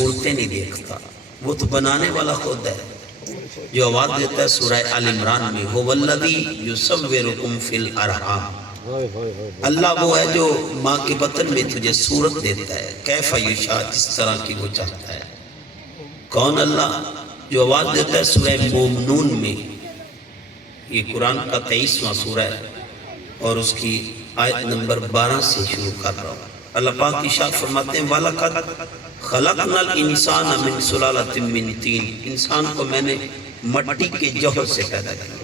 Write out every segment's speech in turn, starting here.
صورتیں نہیں دیکھتا، وہ تو بنانے والا خود ہے جو آواز دیتا ہے سورہ آل عمران میں هو الذی یصورکم فی الارحام، اللہ وہ ہے جو ماں کے بطن میں تجھے صورت دیتا ہے کیف یشاء، جس طرح کی وہ چاہتا ہے۔ کون اللہ؟ جو آواز دیتا ہے سورہ مومنون میں، یہ قرآن کا 23واں سورہ ہے اور اس کی آیت نمبر 12 سے شروع کر رہا ہوں۔ اللہ پاک ارشاد فرماتے ہیں وَلَقَدْ خَلَقْنَا الْإِنسَانَ مِنْ سُلَالَةٍ مِّن طِينٍ، انسان کو میں نے مٹی کے جوہر سے پیدا کیا،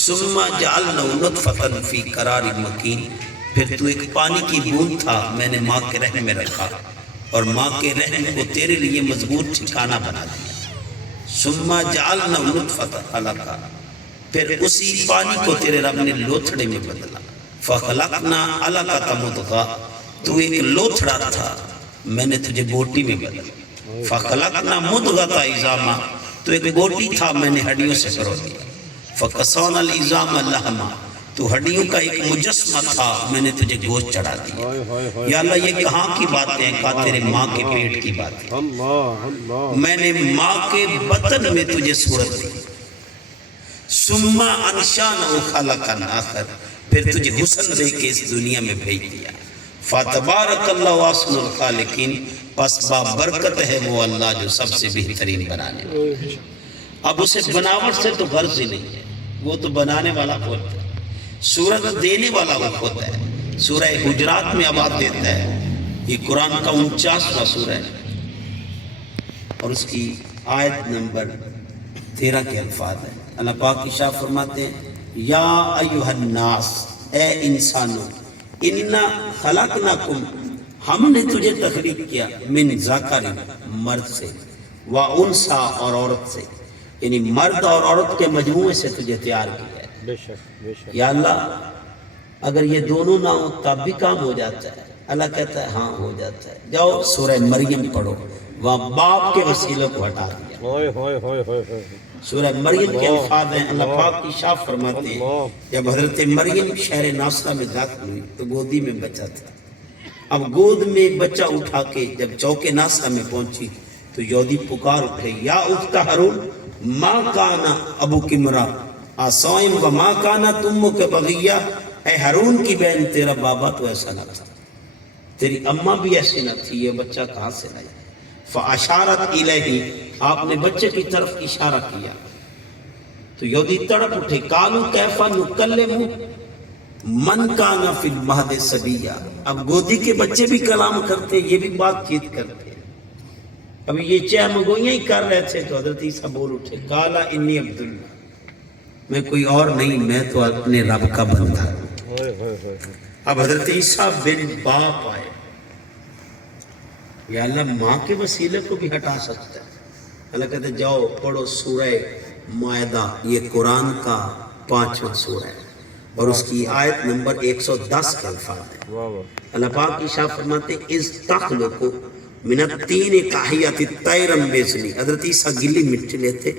ثُمَّ جَعَلْنَاهُ نُطْفَةً فِي قَرَارٍ مَّكِينٍ، پھر تو ایک پانی کی بوند تھا، میں نے ماں کے رحم میں رکھا اور ماں کے رحم کو تیرے لیے مضبوط ٹھکانہ بنا دیا۔ ثُمَّ جَعَلْنَاهُ نُطْفَةً عَلَقَةً، پھر اسی پانی کو تیرے رب نے لوتھڑے میں بدلا، فَخَلَقْنَا عَلَقَةً مُضْغَةً، تو ایک لوتھڑا تھا میں نے تجھے بوٹی میں بدلا، فَخَلَقْنَا مُضْغَةً عِظَامًا، تو ایک بوٹی تھا میں نے ہڈیوں سے کرو دیا، فَقَسَوْنَا الْعِظَامَ لَحْمًا، تو ہڈیوں کا ایک مجسمہ تھا میں نے تجھے گوشت چڑھا دیا۔ یا اللہ یہ کہاں کی باتیں ہیں؟ کہا تیرے ماں کے پیٹ کی باتیں، میں نے ماں کے بطن میں تجھے صورت دی، ثم انشأناه خلقا آخر، پھر تجھے حسن دے کے اس دنیا میں بھیج دیا، فتبارک اللہ احسن الخالقین، پس بابرکت ہے وہ اللہ جو سب سے بہترین بنانے والا۔ اب اسے بناوٹ سے تو غرض ہی نہیں ہے، وہ تو بنانے والا خود ہے، صورت دینے والا وہ خود ہے۔ سورہ حجرات میں آواز دیتا ہے، یہ قرآن کا 49واں سورہ ہے اور اس کی آیت نمبر 13 کے الفاظ ہیں۔ اللہ پاک ارشاد فرماتے ہیں یا ایھا الناس، اے انسانوں، انا خلقناکم، ہم نے تجھے تخلیق کیا، من ذکر، مرد سے، و انثی، اور عورت سے، یعنی مرد اور عورت کے مجموعے سے تجھے تیار کیا ہے۔ یا اللہ اگر یہ دونوں نہ ہوں تب بھی کام ہو جاتا ہے؟ اللہ کہتا ہے ہاں ہو جاتا ہے۔ جاؤ سورہ مریم پڑھو، وہاں باپ کے وسیلوں کو ہٹا دیا۔ سورہ مریم کے الفاظ ہیں، اللہ پاک ارشاد فرماتے ہیں جب حضرت مریم شہر ناصرہ میں داخل ہوئی تو گودی میں بچہ تھا، اب گود میں بچہ اٹھا کے جب چوک ناصرہ میں پہنچی تو یہودی پکار اٹھے یا اخت ہارون ما کانا ابوک امرأ صائم و ما کانت امک بغیہ، اے ہارون کی بہن تیرا بابا تو ایسا نہ تھا، تیری اماں بھی ایسی نہ تھی، یہ بچہ کہاں سے لائی؟ فاشارت الیہ، آپ نے بچے کی طرف اشارہ کیا تو یہودی تڑپ اٹھے، قالوا کیف نکلم من کان فی المہد صبیا، اب گودی کے بچے بھی کلام کرتے، یہ بھی بات چیت کرتے۔ اب یہ چہمگوئیاں ہی کر رہے تھے تو حضرت عیسیٰ بول اٹھے، قال انی عبداللہ، میں کوئی اور نہیں، میں تو اپنے رب کا بندہ ہوں۔ اب حضرت عیسیٰ بن باپ آئے، یا اللہ ماں کے وسیلے کو بھی ہٹا سکتا ہے؟ اللہ کہتے جاؤ پڑھو سورہ مائدہ، یہ قرآن کا 5واں سورہ ہے اور اس کی آیت نمبر 110 کے الفاظ ہیں۔ اللہ پاک ارشاد فرماتے اذ تخلق من الطین کہیۃ الطیر بیضنی، حضرت عیسیٰ گلی مٹی لیتے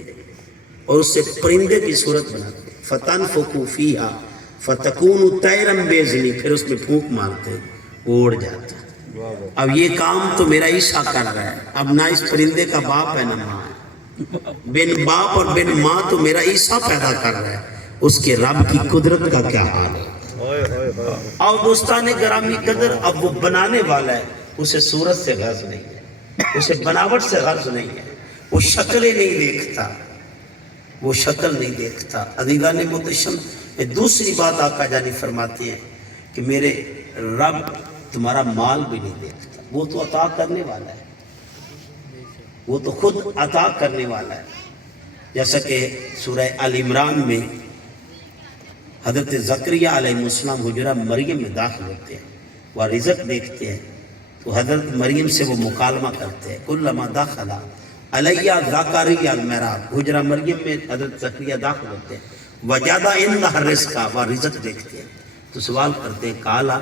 اور اس سے پرندے کی صورت بناتے، فتنفخ فیہا فتکون طیرا بیضنی، پھر اس میں پھونک مارتے وہ اڑ جاتا۔ اب یہ کام تو میرا عیسیٰ کر رہا ہے، اب نہ اس پرندے کا باپ ہے نہ ماں ہے، بن باپ اور بن ماں تو میرا عیسیٰ پیدا کر رہا ہے، اس کے رب کی قدرت کا کیا حال ہے؟ اور دوستان گرامی قدر، اب وہ بنانے والا ہے، اسے صورت سے غرض نہیں ہے، اسے بناوٹ سے غرض نہیں ہے، وہ شکلیں نہیں دیکھتا، وہ شکل نہیں دیکھتا۔ عزیزان محتشم، دوسری بات آقا جانی فرماتے ہیں کہ میرے رب تمہارا مال بھی نہیں دیکھتا، وہ تو عطا کرنے والا ہے، وہ تو خود عطا کرنے والا ہے۔ جیسا کہ سورہ آل عمران میں حضرت زکریا علیہ السلام حجرہ مریم میں داخل ہوتے ہیں، وہ رزق دیکھتے ہیں تو حضرت مریم سے وہ مکالمہ کرتے ہیں، کلما دخل علیہ زکریا المحراب، حجرہ مریم میں حضرت زکریا داخل ہوتے ہیں، وجد عندہ الرزق، وہ رزق دیکھتے ہیں تو سوال کرتے ہیں، قالا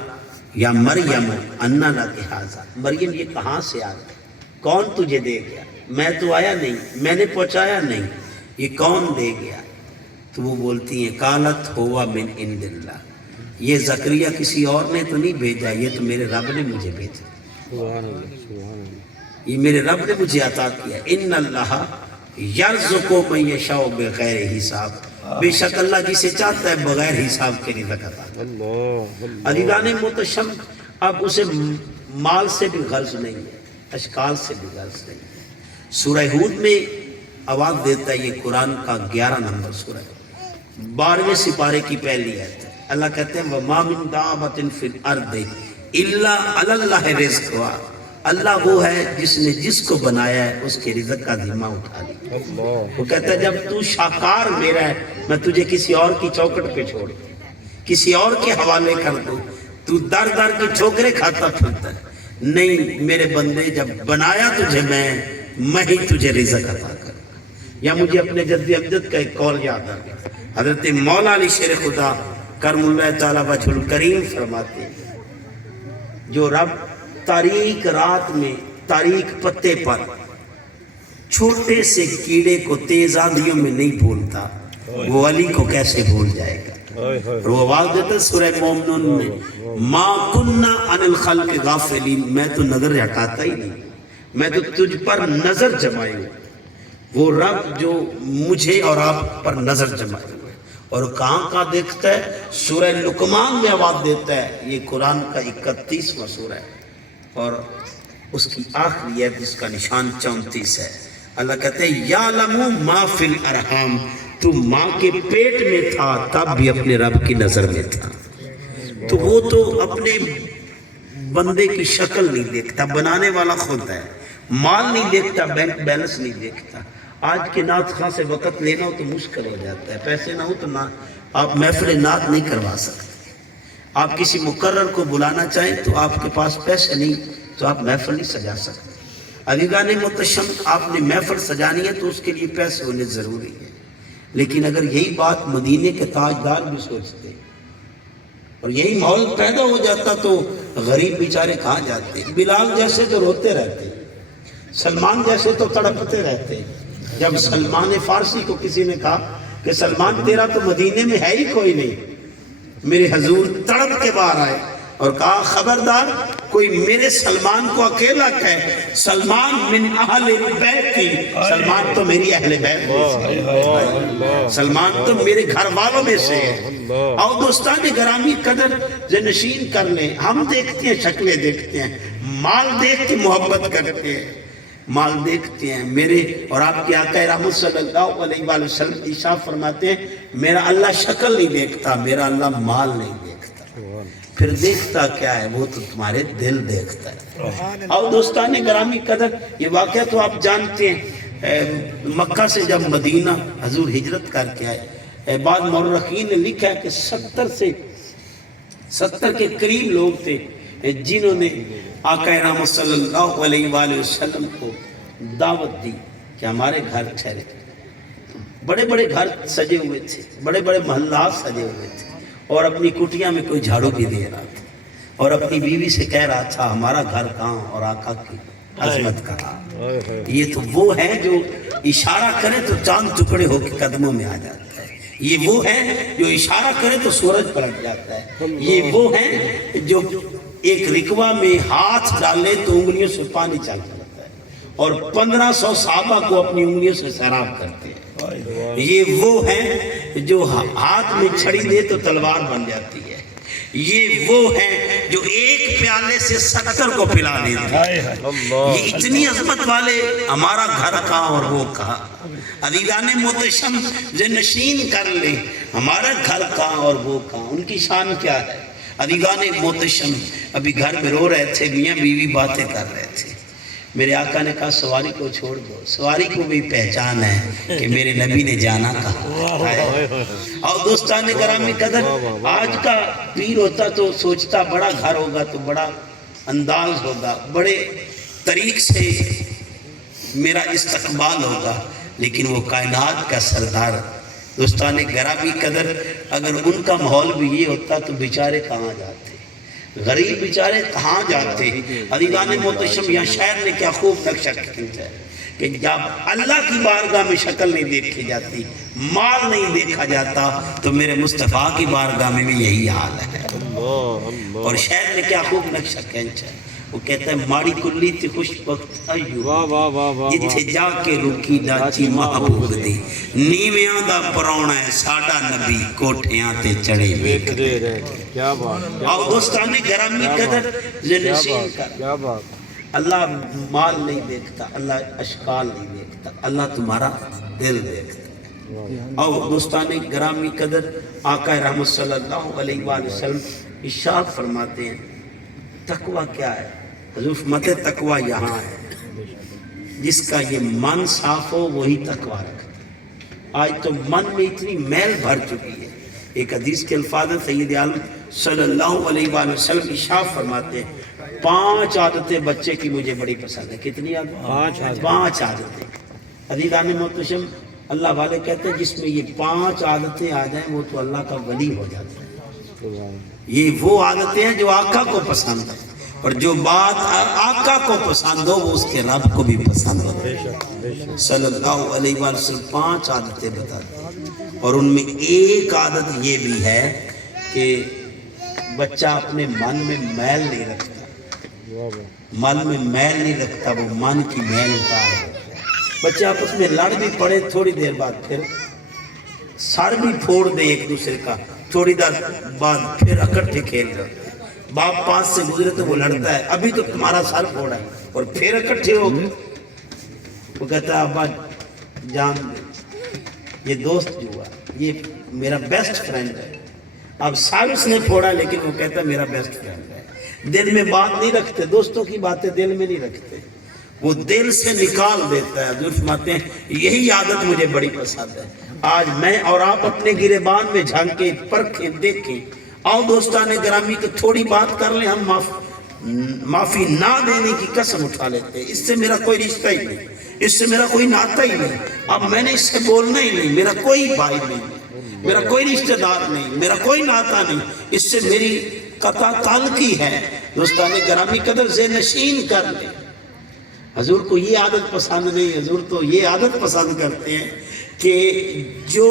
یا مریم انا لک ھذا، مریم یہ کہاں سے آ گیا، کون تجھے دے گیا؟ میں تو آیا نہیں، میں نے پہنچایا نہیں، یہ کون دے گیا؟ تو وہ بولتی ہیں قالت ہوا من عند اللہ، یہ زکریا کسی اور نے تو نہیں بھیجا، یہ تو میرے رب نے مجھے بھیجا۔ یہ میرے رب نے مجھے عطا کیا. ان اللہ یرزقو من یشاء بغیر حساب. بے شک اللہ جسے چاہتا ہے بغیر حساب کے رزق عطا کرتا ہے. عزیزان محتشم اب اسے مال سے بھی غرض نہیں ہے, اشکال سے بھی غرض نہیں ہے. سورہ ہود میں آواز دیتا ہے, یہ قرآن کا 11 نمبر سورہ ہے, 12ویں سپارے کی پہلی آیت ہے. اللہ کہتے ہیں وَمَا مِن دَابَّةٍ فِي الْأَرْضِ إِلَّا عَلَى اللَّهِ رِزْقُهَا. اللہ وہ ہے جس نے جس کو بنایا ہے اس کے رزق کا ذمہ اٹھا لیا. وہ کہتا ہے جب تو شاکار میرا ہے میں تجھے کسی اور کی چوکٹ پہ چھوڑ دوں, کسی اور کے حوالے کر دوں, تو در در کی ٹھوکریں کھاتا پھرتا ہے. نہیں میرے بندے, جب بنایا تجھے میں ہی تجھے رزق عطا کروں. یا مجھے اپنے جد امجد کا ایک قول یاد آ گیا. حضرت مولا علی شیر خدا کرم اللہ تعالیٰ وجہ الکریم فرماتے ہیں, جو رب تاریک رات میں تاریک پتے پر چھوٹے سے کیڑے کو تیز آندھیوں میں نہیں بھولتا, وہ علی کو کیسے بھول جائے گا. اور وہ آواز دیتا ہے سورہ مومنون میں, ما کننا عن الخلق غافلین, میں تو نظر ہٹاتا ہی نہیں, میں تو تجھ پر نظر جمائے ہوں. وہ رب جو مجھے اور آپ پر نظر جمائے ہوئے اور کہاں دیکھتا ہے. سورہ لقمان میں آواز دیتا ہے, یہ قرآن کا 31واں سورہ ہے اور اس کی آخری ہے جس کا نشان 34 ہے. اللہ کہتے ہیں یعلم ما فی الارحام, تو ماں کے پیٹ میں تھا تب بھی اپنے رب کی نظر میں تھا. تو وہ تو اپنے بندے کی شکل نہیں دیکھتا, بنانے والا خود ہے. مال نہیں دیکھتا, بینک بیلنس نہیں دیکھتا. آج کے نعت خواں سے وقت لینا ہو تو مشکل ہو جاتا ہے, پیسے نہ ہو تو آپ محفل نعت نہیں کروا سکتے. آپ کسی مقرر کو بلانا چاہیں تو آپ کے پاس پیسے نہیں تو آپ محفل نہیں سجا سکتے. عزیزان محتشم آپ نے محفل سجانی ہے تو اس کے لیے پیسے ہونے ضروری ہے. لیکن اگر یہی بات مدینے کے تاجدار بھی سوچتے اور یہی ماحول پیدا ہو جاتا تو غریب بیچارے کہاں جاتے. بلال جیسے تو روتے رہتے, سلمان جیسے تو تڑپتے رہتے. جب سلمان فارسی کو کسی نے کہا کہ سلمان تیرا تو مدینے میں ہے ہی کوئی نہیں, میرے حضور تڑپ کے باہر آئے اور کہا خبردار کوئی میرے سلمان کو اکیلا کہے, سلمان من اہل بیت, سلمان تو میری اہل بیت میں سے, سلمان تو میرے گھر والوں میں سے ہے. اور دوستان گرامی قدر نشین کر لیں, ہم دیکھتے ہیں شکلیں دیکھتے ہیں, مال دیکھ کے محبت کرتے ہیں, مال دیکھتے ہیں. میرے اور آپ کے آقا رحمت صلی اللہ علیہ وآلہ وسلم ارشاد فرماتے ہیں میرا اللہ شکل نہیں دیکھتا, میرا اللہ مال نہیں دیکھتا. پھر دیکھتا کیا ہے, وہ تو تمہارے دل دیکھتا ہے. اور دوستان گرامی قدر یہ واقعہ تو آپ جانتے ہیں, مکہ سے جب مدینہ حضور ہجرت کر کے آئے, بعض مورخین نے لکھا ہے کہ 70 کے قریب لوگ تھے جنہوں نے آقا رحمت صلی اللہ علیہ وآلہ وسلم کو دعوت دی کہ ہمارے گھر ٹھہرے. بڑے بڑے گھر سجے ہوئے تھے, بڑے بڑے محلات سجے ہوئے تھے, اور اپنی کٹیاں میں کوئی جھاڑو بھی دے رہا تھا اور اپنی بیوی سے کہہ رہا تھا ہمارا گھر کہاں اور آقا کی عظمت کہاں. یہ تو وہ ہے جو اشارہ کرے تو چاند ٹکڑے ہو کے قدموں میں آ جاتا ہے. یہ وہ ہے جو اشارہ کرے تو سورج پلٹ جاتا ہے. یہ وہ ہے جو ایک رکوہ میں ہاتھ ڈالے تو انگلیوں سے پانی چل جاتا ہے اور 1500 صحابہ کو اپنی انگلیوں سے سیراب کرتے ہیں. یہ وہ ہے جو ہاتھ میں چھڑی دے تو تلوار بن جاتی ہے. یہ وہ ہے جو ایک پیالے سے 70 کو پلا دیتے ہیں. یہ اتنی عظمت والے ہمارا گھر کہاں اور وہ کہاں. عزیزان محتشم نشین کر لیں ہمارا گھر کہاں اور وہ کہاں, ان کی شان کیا ہے. عزیزان محتشم ابھی گھر میں رو رہے تھے, میاں بیوی باتیں کر رہے تھے. میرے آقا نے کہا سواری کو چھوڑ دو, سواری کو بھی پہچان ہے کہ میرے نبی نے جانا کہا. اور دوستان گرامی قدر آج کا پیر ہوتا تو سوچتا بڑا گھر ہوگا تو بڑا انداز ہوگا, بڑے طریق سے میرا استقبال ہوگا, لیکن وہ کائنات کا سردار. دوستان گرامی قدر اگر ان کا ماحول بھی یہ ہوتا تو بیچارے کہاں جاتے, غریب بیچارے کہاں جاتے. عزیزان محتشم یہاں شاعر نے کیا خوب نقشہ کھینچا ہے کہ جب اللہ کی بارگاہ میں شکل نہیں دیکھی جاتی, مال نہیں دیکھا جاتا, تو میرے مصطفیٰ کی بارگاہ میں بھی یہی حال ہے. اور شاعر نے کیا خوب نقشہ کھینچا ہے. وہ کہتا ہے ماڑی کلی تے خوش وقت ایو واہ واہ واہ واہ جتھے جا کے رکی ڈاچی محبوب دی نیویاں دا پرونا ہے ساڈا نبی کوٹھیاں تے چڑھے ویکھ دے رہے کیا بات آؤ دوستانی گرامی قدر ذلشین کر کیا بات اللہ مال نہیں دیکھتا اللہ اشکال نہیں دیکھتا اللہ تمہارا دل دیکھتا آؤ دوستانی گرامی قدر آقا رحمت صلی اللہ علیہ وآلہ وسلم ارشاد فرماتے ہیں تقوی کیا ہے؟ حضور فرماتے تقوی یہاں ہے جس کا یہ من صاف ہو وہی تقوی رکھتا. آج تو من میں اتنی میل بھر چکی ہے. ایک حدیث کے الفاظ سید عالم صلی اللہ علیہ وآلہ وسلم ارشاد فرماتے ہیں 5 عادتیں بچے کی مجھے بڑی پسند ہے. کتنی عادتیں؟ 5 عادتیں. عزیزان محتشم اللہ والے کہتے ہیں جس میں یہ 5 عادتیں آ جائیں وہ تو اللہ کا ولی ہو جاتا ہے. یہ وہ عادتیں ہیں جو آقا کو پسند ہیں اور جو بات آقا کو پسند ہو وہ اس کے رب کو بھی پسند ہو. صلی اللہ علیہ وآلہ وسلم 5 عادتیں بتاتے ہیں اور ان میں ایک عادت یہ بھی ہے کہ بچہ اپنے من میں میل نہیں رکھتا. من میں میل نہیں رکھتا, وہ من کی میل اتار دیتا ہے. بچے آپس میں لڑ بھی پڑے تھوڑی دیر بعد پھر سر بھی پھوڑ دے ایک دوسرے کا, تھوڑی دیر بعد پھر اکٹھے کھیل رہے. باپ پاس سے گزرے تو وہ لڑتا ہے ابھی تو تمہارا سر پھوڑا ہے اور پھر اکٹھے ہو گئے. وہ کہتا ہے ابا جان دے یہ دوست جو ہوا یہ میرا بیسٹ فرینڈ ہے. اب سر اس نے پھوڑا لیکن وہ کہتا ہے میرا بیسٹ فرینڈ ہے. دل میں بات نہیں رکھتے, دوستوں کی باتیں دل میں نہیں رکھتے, وہ دل سے نکال دیتا ہے. حضور فرماتے ہیں یہی عادت مجھے بڑی پسند ہے. آج میں اور آپ اپنے گریبان میں جھانکیں پرکھیں دیکھیں. آؤ دوستان گرامی کو تھوڑی بات کر لیں, ہم معافی نہ دینے کی قسم اٹھا لیتے ہیں. اس سے میرا کوئی رشتہ ہی نہیں, اس سے میرا کوئی ناتا ہی نہیں, اب میں نے اس سے بولنا ہی نہیں, میرا کوئی بھائی نہیں, میرا کوئی رشتہ دار نہیں, میرا کوئی ناتا نہیں, اس سے میری قطع تعلقی ہے. دوستان گرامی قدر سے نشین کر لیں. حضور کو یہ عادت پسند نہیں, حضور تو یہ عادت پسند کرتے ہیں کہ جو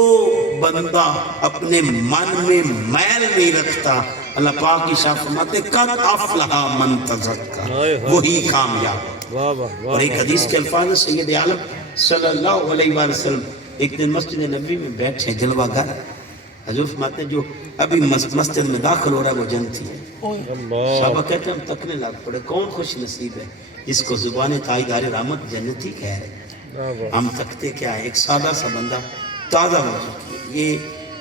بندہ اپنے من میں میل نہیں رکھتا, اللہ پاک کی شاہ فرماتے قد افلح من تزکا, وہی کامیاب. اور ایک حدیث کے الفاظ سید عالم صلی اللہ علیہ وآلہ وسلم ایک دن مسجد نبی میں بیٹھے جلوہ گر. حضور فرماتے جو ابھی مسجد میں داخل ہو رہا ہے وہ جنتی ہے. صحابہ کہتے ہیں ہم تکنے لگ پڑے کون خوش نصیب ہے جس کو زبان تائیدار رحمت جنتی کہہ رہے. ہم تکتے کیا ہے, ایک سادہ سا بندہ تازہ وضو کیے,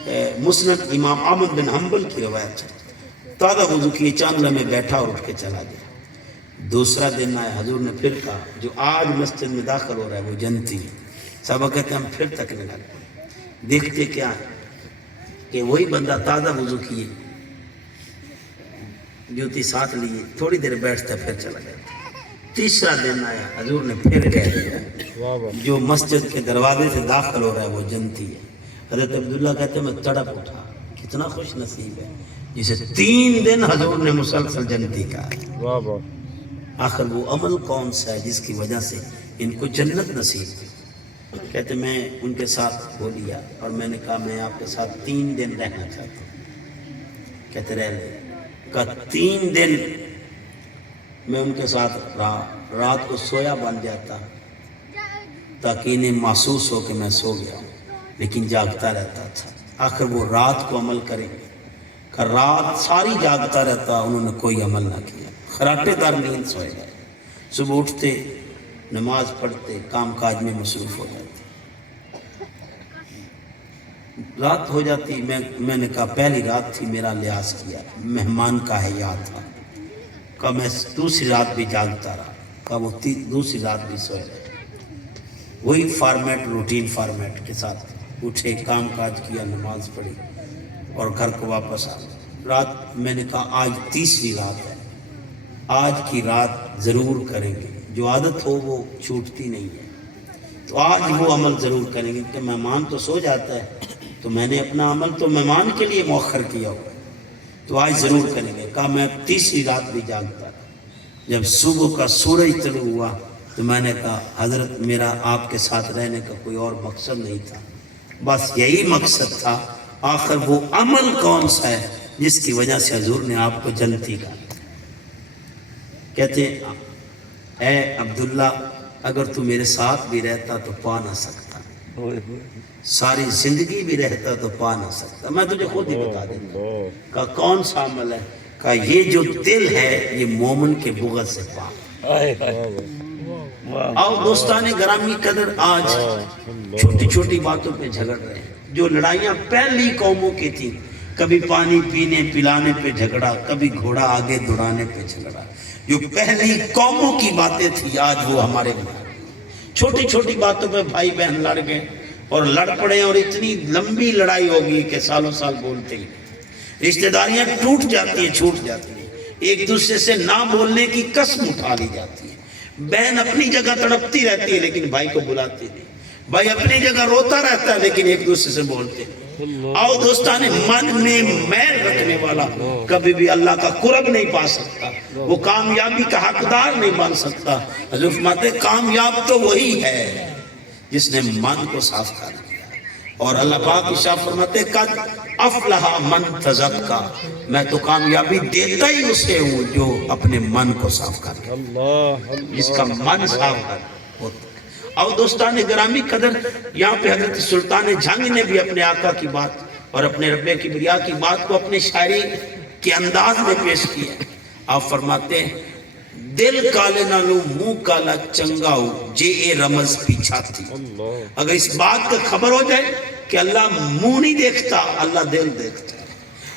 یہ مسند امام احمد بن حنبل کی روایت ہے, تازہ وضو کیے چاندلہ میں بیٹھا اور اٹھ کے چلا گیا. دوسرا دن آیا, حضور نے پھر کہا جو آج مسجد میں داخل ہو رہا ہے وہ جنتی ہے. صحابہ کہتے ہیں ہم پھر تکنے لگ پڑے. دیکھتے کیا ہے کہ وہی بندہ تازہ وضو کیے جوتی ساتھ لیے تھوڑی دیر بیٹھتا پھر چلا گیا. تیسرا دن آیا, حضور نے پھر کہہ دیا جو مسجد کے دروازے سے داخل ہو رہا ہے وہ جنتی ہے. حضرت عبداللہ کہتے ہیں میں تڑپ اٹھا, کتنا خوش نصیب ہے جسے 3 دن حضور نے مسلسل جنتی کہا. آخر وہ عمل کون سا ہے جس کی وجہ سے ان کو جنت نصیب ہوئی. کہتے میں ان کے ساتھ ہو لیا اور میں نے کہا میں آپ کے ساتھ 3 دن رہنا چاہتا ہوں. کہتے رہ لے. کہا 3 دن میں ان کے ساتھ رہا, رات کو سویا بن جاتا تاکہ انہیں محسوس ہو کہ میں سو گیا ہوں, لیکن جاگتا رہتا تھا. آخر وہ رات کو عمل کریں گے, کہ رات ساری جاگتا رہتا, انہوں نے کوئی عمل نہ کیا, خراٹے دار نیند سوئے گئے. صبح اٹھتے نماز پڑھتے کام کاج میں مصروف ہو جاتے. رات ہو جاتی, میں نے کہا پہلی رات تھی میرا لحاظ کیا, مہمان کا حیا تھا. کہا میں دوسری رات بھی جاگتا رہا. کہا وہ دوسری رات بھی سوئے رہے. وہی فارمیٹ, روٹین فارمیٹ کے ساتھ اٹھے, کام کاج کیا, نماز پڑھی اور گھر کو واپس آ گئے. رات میں نے کہا آج تیسری رات ہے, آج کی رات ضرور کریں گے, جو عادت ہو وہ چھوٹتی نہیں ہے, تو آج وہ عمل ضرور کریں گے. کہ مہمان تو سو جاتا ہے تو میں نے اپنا عمل تو مہمان کے لیے مؤخر کیا ہوا, تو آج ضرور کریں گے. کہا میں تیسری رات بھی جاگتا. جب صبح کا سورج طلوع ہوا تو میں نے کہا حضرت میرا آپ کے ساتھ رہنے کا کوئی اور مقصد نہیں تھا, بس یہی مقصد تھا. آخر وہ عمل کون سا ہے جس کی وجہ سے حضور نے آپ کو جنتی کہا. کہتے ہیں اے عبداللہ اگر تو میرے ساتھ بھی رہتا تو پا نہ سکتا، ساری زندگی بھی رہتا تو پا نہ سکتا، میں تجھے خود ہی بتا دیتا۔ کہا کون سا عمل ہے؟ کہا یہ جو دل ہے یہ مومن کے بغض سے پاک۔ آؤ دوستان گرامی قدر، آج چھوٹی چھوٹی باتوں پہ جھگڑ رہے ہیں۔ جو لڑائیاں پہلی قوموں کی تھیں، کبھی پانی پینے پلانے پہ جھگڑا، کبھی گھوڑا آگے دوڑانے پہ جھگڑا، جو پہلی قوموں کی باتیں تھی آج وہ ہمارے چھوٹی چھوٹی باتوں پہ بھائی بہن لڑ گئے اور لڑ پڑے، اور اتنی لمبی لڑائی ہوگی کہ سالوں سال بولتے ہی رشتہ داریاں ٹوٹ جاتی ہیں، چھوٹ جاتی ہیں، ایک دوسرے سے نہ بولنے کی قسم اٹھا لی جاتی ہے، بہن اپنی جگہ تڑپتی رہتی ہے لیکن بھائی کو بلاتی نہیں، بھائی اپنی جگہ روتا رہتا ہے لیکن ایک دوسرے سے بولتے ہیں۔ آؤ دوستان، من میں میل رکھنے والا کبھی بھی اللہ کا قرب نہیں پا سکتا، وہ کامیابی کا حقدار نہیں بن سکتا۔ حضور فرماتے کامیاب تو وہی ہے جس نے من کو صاف کر دیا، اور اللہ پاک ارشاد فرماتے قد افلح من تزکا، میں تو کامیابی دیتا ہی اسے ہوں جو اپنے من کو صاف کر لے، جس کا من صاف کر۔ اور دوستان گرامی قدر، یہاں پہ حضرت سلطان جھنگ نے بھی اپنے آقا کی بات اور اپنے رب کبریا کی بات کو اپنے شاعری کے انداز میں پیش کیا۔ آپ فرماتے ہیں دل کالے نالو منہ کالا چنگا ہو جے اے رمز پیچھا تھی۔ اگر اس بات کا خبر ہو جائے کہ اللہ منہ نہیں دیکھتا، اللہ دل دیکھتا ہے،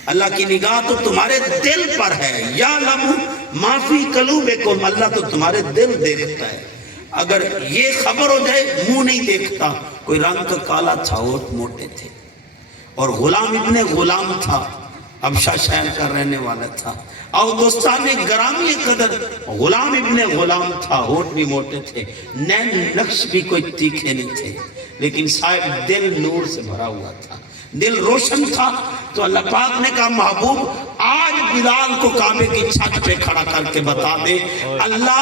اللہ کی نگاہ تو تمہارے دل پر ہے، یا لمو معافی قلوبکم، اللہ تو تمہارے دل دیکھتا ہے۔ اگر یہ خبر ہو جائے منہ نہیں دیکھتا، کوئی رنگ کا کالا تھا، ہوت موٹے تھے، اور غلام ابن غلام تھا، حبشہ شہر کا رہنے والا تھا۔ اور دوستان گرامی قدر، غلام ابن غلام تھا، ہوٹ بھی موٹے تھے، نین نقش بھی کوئی تیکھے نہیں تھے، لیکن صاحب دل نور سے بھرا ہوا تھا، دل روشن تھا۔ تو اللہ پاک نے کہا محبوب آج بلال کو کعبے کی چھت پہ کھڑا کر کے بتا دے اللہ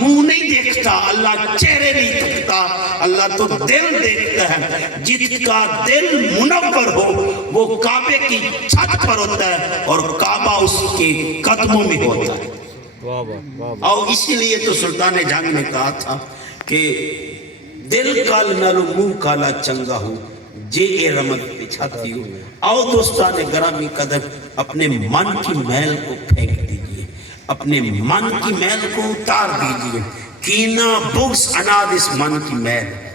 منہ نہیں دیکھتا، اللہ چہرے نہیں دیکھتا، اللہ تو دل دیکھتا ہے۔ جس کا دل منور ہو وہ کعبے کی چھت پر ہوتا ہے اور کعبہ اس کے قدموں میں ہوتا ہے۔ اور اسی لیے تو سلطان جنگ نے کہا تھا کہ دل کال نالو منہ کالا چنگا ہو جے اے رمت پچھاتی ہو۔ آؤ دوستان گرامی قدر، اپنے من کی میل کو پھینک دیجئے، اپنے من کی میل کو اتار دیجئے، کینہ بغض اناد اس من کی میل ہے،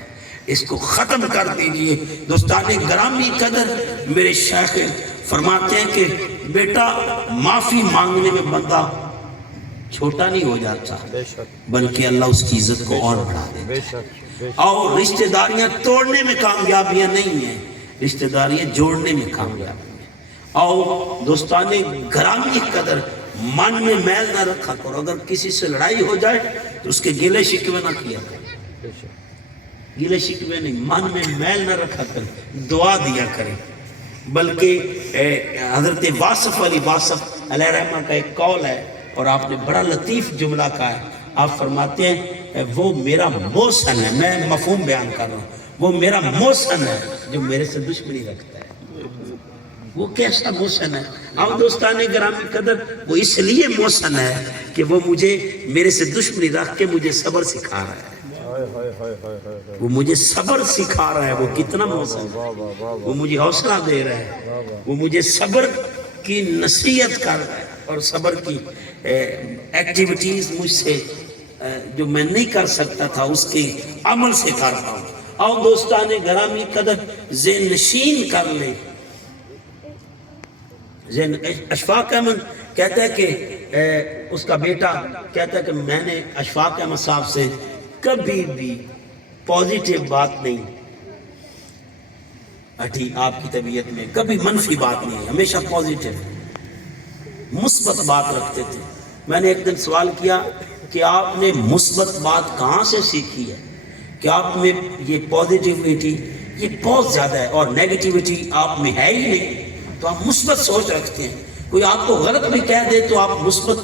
اس کو ختم کر دیجئے۔ دوستان گرامی قدر، میرے شیخ فرماتے ہیں کہ بیٹا معافی مانگنے میں بندہ چھوٹا نہیں ہو جاتا، بلکہ اللہ اس کی عزت کو اور بڑھا دیتا ہے۔ اور رشتہ داریاں توڑنے میں کامیابیاں نہیں ہیں، رشتہ داریاں جوڑنے میں کامیابی ہیں۔ اور دوستان گرامی قدر، من میں میل نہ رکھا کرو، اگر کسی سے لڑائی ہو جائے تو اس کے گلے شکوے نہ کیا کرے، گلے شکوے نہیں، من میں میل نہ رکھا کرے، دعا دیا کرے۔ بلکہ حضرت واصف علی واصف علیہ رحمہ کا ایک قول ہے، اور آپ نے بڑا لطیف جملہ کہا ہے۔ آپ فرماتے ہیں وہ میرا محسن ہے، میں مفہوم بیان کر رہا ہوں، وہ میرا محسن ہے جو میرے سے دشمنی رکھتا ہے۔ وہ کیسا محسن ہے؟ اب دوستان گرامی قدر، وہ اس لیے محسن ہے کہ وہ مجھے میرے سے دشمنی رکھ کے مجھے صبر سکھا رہا ہے، وہ مجھے صبر سکھا رہا ہے۔ وہ کتنا محسن ہے، وہ مجھے حوصلہ دے رہا ہے، وہ مجھے صبر کی نصیحت کر رہا ہے، اور صبر کی ایکٹیویٹیز مجھ سے جو میں نہیں کر سکتا تھا اس کے عمل سے کر رہا ہوں۔ اور دوستان گرامی قدر، ذہن نشین کر لیں۔ اشفاق احمد کہتا ہے کہ اس کا بیٹا کہتا ہے کہ میں نے اشفاق احمد صاحب سے کبھی بھی پازیٹیو بات نہیں ہٹی، آپ کی طبیعت میں کبھی منفی بات نہیں، ہمیشہ پازیٹیو مثبت بات رکھتے تھے۔ میں نے ایک دن سوال کیا کہ آپ نے مثبت بات کہاں سے سیکھی ہے، کہ آپ میں یہ پازیٹیوٹی یہ بہت زیادہ ہے اور نیگیٹیوٹی آپ میں ہے ہی نہیں، تو آپ مثبت سوچ رکھتے ہیں، کوئی آپ کو غلط بھی کہہ دے تو آپ مثبت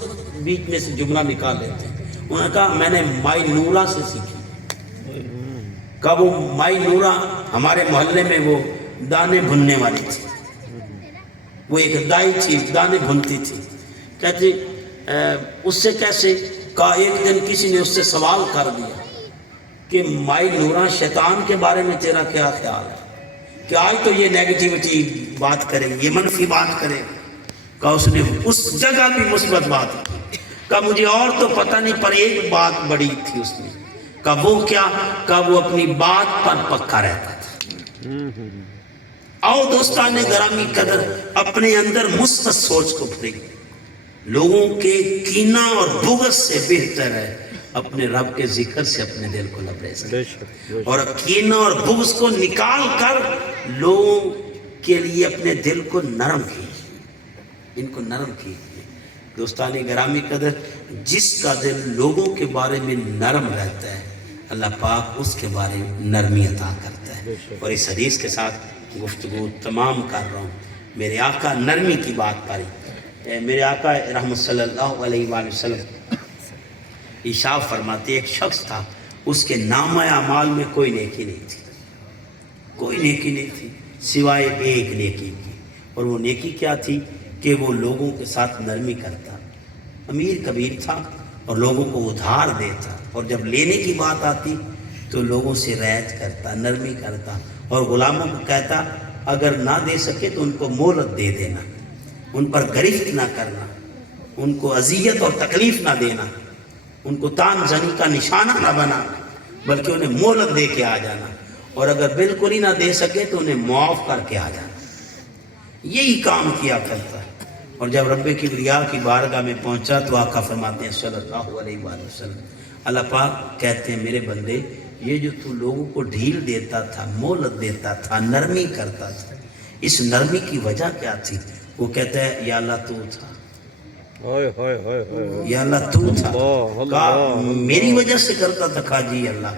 بیچ میں سے جملہ نکال لیتے ہیں۔ انہوں نے کہا میں نے مائی نورہ سے سیکھی۔ کہا وہ مائی نورہ ہمارے محلے میں وہ دانے بھننے والی تھی، وہ ایک دائی تھی، دانے بھنتی تھی۔ کہتی اس سے کیسے؟ کہا ایک دن کسی نے اس سے سوال کر دیا کہ مائی نورا شیطان کے بارے میں تیرا کیا خیال ہے کہ آج تو یہ نیگیٹیوٹی بات کرے یہ منفی بات کرے. کہا اس نے اس جگہ بھی مثبت بات کی. کہا مجھے اور تو پتہ نہیں پر ایک بات بڑی تھی اس میں. کہا وہ کیا؟ کہا وہ اپنی بات پر پکا رہتا تھا. آؤ دوستان گرامی قدر اپنے اندر مثبت سوچ کو پھریں. لوگوں کے کینہ اور بغض سے بہتر ہے اپنے رب کے ذکر سے اپنے دل کو لبریز کریں اور کینہ اور بغض کو نکال کر لوگوں کے لیے اپنے دل کو نرم کیجیے. ان کو نرم کیجیے. دوستان گرامی قدر جس کا دل لوگوں کے بارے میں نرم رہتا ہے اللہ پاک اس کے بارے میں نرمی عطا کرتا ہے. اور اس حدیث کے ساتھ گفتگو تمام کر رہا ہوں. میرے آقا نرمی کی بات پاری. میرے آقا رحمت صلی اللہ علیہ وآلہ وسلم ارشاد فرماتے ایک شخص تھا اس کے نامہ اعمال میں کوئی نیکی نہیں تھی. کوئی نیکی نہیں تھی سوائے ایک نیکی کی. اور وہ نیکی کیا تھی کہ وہ لوگوں کے ساتھ نرمی کرتا. امیر کبیر تھا اور لوگوں کو ادھار دیتا اور جب لینے کی بات آتی تو لوگوں سے رعایت کرتا نرمی کرتا اور غلاموں کو کہتا اگر نہ دے سکے تو ان کو مہلت دے دینا. ان پر گرفت نہ کرنا. ان کو اذیت اور تکلیف نہ دینا. ان کو تان زنی کا نشانہ نہ بنانا بلکہ انہیں مہلت دے کے آ جانا. اور اگر بالکل ہی نہ دے سکے تو انہیں معاف کر کے آ جانا. یہی کام کیا کرتا ہے. اور جب رب کبریا کی بارگاہ میں پہنچا تو آقا فرماتے ہیں صلی اللہ علیہ وآلہ وسلم اللہ پاک کہتے ہیں میرے بندے یہ جو تو لوگوں کو ڈھیل دیتا تھا مہلت دیتا تھا نرمی کرتا تھا اس نرمی کی وجہ کیا تھی؟ وہ کہتا ہے یا اللہ تو تھا یا اللہ تو تھا. کہا میری وجہ سے کرتا تھا. کہا جی اللہ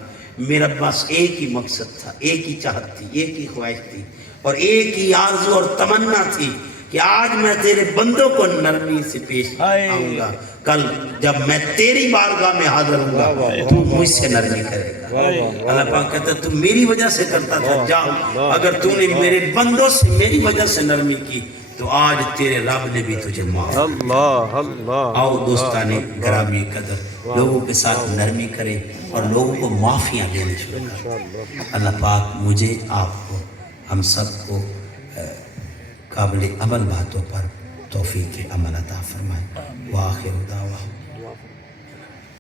میرا بس ایک ہی مقصد تھا ایک ہی چاہت تھی ایک ہی خواہش تھی اور ایک ہی آرزو اور تمنا تھی کہ آج میں تیرے بندوں کو نرمی سے پیش آؤں گا. کل جب میں تیری بارگاہ میں حاضر ہوں گا تو مجھ سے نرمی کرے گا. اللہ پاک کہتا ہے تو میری وجہ سے کرتا تھا جاؤ اگر تو نے میرے بندوں سے میری وجہ سے نرمی کی تو آج تیرے رب نے بھی تجھے معاف. آؤ دوستان گرامی قدر لوگوں کے ساتھ نرمی کریں اور لوگوں کو معافیاں دینے شروع کریں. اللہ پاک مجھے آپ کو ہم سب کو قابل عمل باتوں پر توفیق عمل عطا فرمائے. وآخر دعواہم